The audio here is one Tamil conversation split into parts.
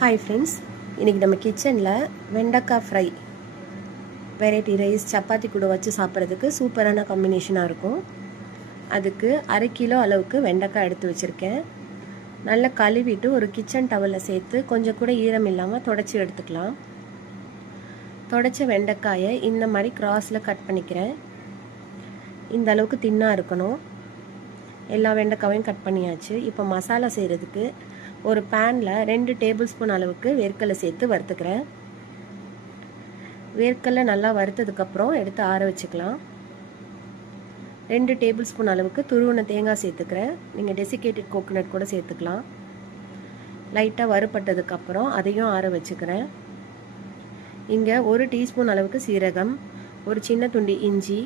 ஹாய் ஃப்ரெண்ட்ஸ், இன்றைக்கி நம்ம கிச்சனில் வெண்டைக்காய் ஃப்ரை வெரைட்டி ரைஸ் சப்பாத்தி கூட வச்சு சாப்பிட்றதுக்கு சூப்பரான காம்பினேஷனாக இருக்கும். அதுக்கு 1/2 கிலோ அளவுக்கு வெண்டைக்காய் எடுத்து வச்சுருக்கேன். நல்லா கழுவிட்டு ஒரு கிச்சன் டவலில் சேர்த்து கொஞ்சம் கூட ஈரம் இல்லாமல் தொடச்சி எடுத்துக்கலாம். தொடச்ச வெண்டைக்காயை இந்த மாதிரி கிராஸில் கட் பண்ணிக்கிறேன். இந்த அளவுக்கு தின்னாக இருக்கணும். எல்லா வெண்டைக்காயும் கட் பண்ணியாச்சு. இப்போ மசாலா செய்கிறதுக்கு ஒரு பேனில் 2 டேபிள் ஸ்பூன் அளவுக்கு வேர்க்கடலை சேர்த்து வறுத்துக்கிறேன். வேர்க்கடலை நல்லா வறுத்ததுக்கப்புறம் எடுத்து ஆற வச்சுக்கலாம். 2 டேபிள் ஸ்பூன் அளவுக்கு துருவன தேங்காய் சேர்த்துக்கிறேன். நீங்கள் டெசிகேட்டட் கோகோனட் கூட சேர்த்துக்கலாம். லைட்டாக வறுபட்டதுக்கப்புறம் அதையும் ஆற வச்சுக்கிறேன். இங்கே 1 டீஸ்பூன் அளவுக்கு சீரகம், ஒரு சின்ன துண்டு இஞ்சி,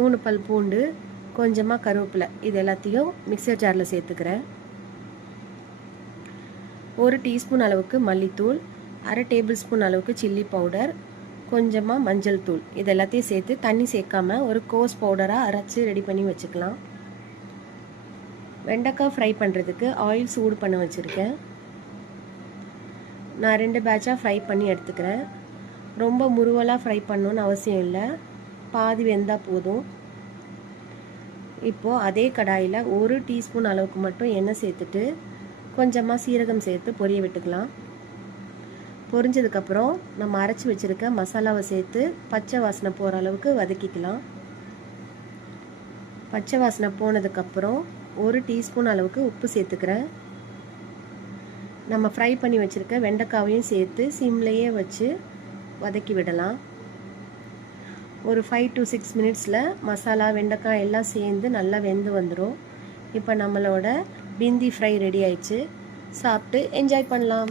3 பல் பூண்டு, கொஞ்சமாக கருவேப்பிலை, இது எல்லாத்தையும் மிக்சர் ஜாரில் சேர்த்துக்கிறேன். 1 டீஸ்பூன் அளவுக்கு மல்லித்தூள், 1/2 டேபிள் ஸ்பூன் அளவுக்கு சில்லி பவுடர், கொஞ்சமாக மஞ்சள் தூள், இது எல்லாத்தையும் சேர்த்து தண்ணி சேர்க்காம ஒரு கோஸ் பவுடராக அரைச்சி ரெடி பண்ணி வச்சுக்கலாம். வெண்டைக்காய் ஃப்ரை பண்ணுறதுக்கு ஆயில் சூடு பண்ண வச்சுருக்கேன். நான் 2 பேட்சாக ஃப்ரை பண்ணி எடுத்துக்கிறேன். ரொம்ப முருவலாக ஃப்ரை பண்ணணுன்னு அவசியம் இல்லை, பாதி வெந்தால் போதும். இப்போது அதே கடாயில் 1 டீஸ்பூன் அளவுக்கு மட்டும் எண்ணெய் சேர்த்துட்டு கொஞ்சமாக சீரகம் சேர்த்து பொரிய விட்டுக்கலாம். பொரிஞ்சதுக்கப்புறம் நம்ம அரைச்சி வச்சுருக்க மசாலாவை சேர்த்து பச்சை வாசனை போகிற அளவுக்கு வதக்கிக்கலாம். பச்சை வாசனை போனதுக்கப்புறம் 1 டீஸ்பூன் அளவுக்கு உப்பு சேர்த்துக்கிறேன். நம்ம ஃப்ரை பண்ணி வச்சுருக்க வெண்டைக்காவையும் சேர்த்து சிம்லேயே வச்சு வதக்கி விடலாம். ஒரு 5 to 6 மினிட்ஸில் மசாலா வெண்டைக்காய் எல்லாம் சேர்ந்து நல்லா வெந்து வந்துடும். இப்போ நம்மளோட பிந்தி ஃப்ரை ரெடி ஆயிடுச்சு. சாப்பிட்டு என்ஜாய் பண்ணலாம்.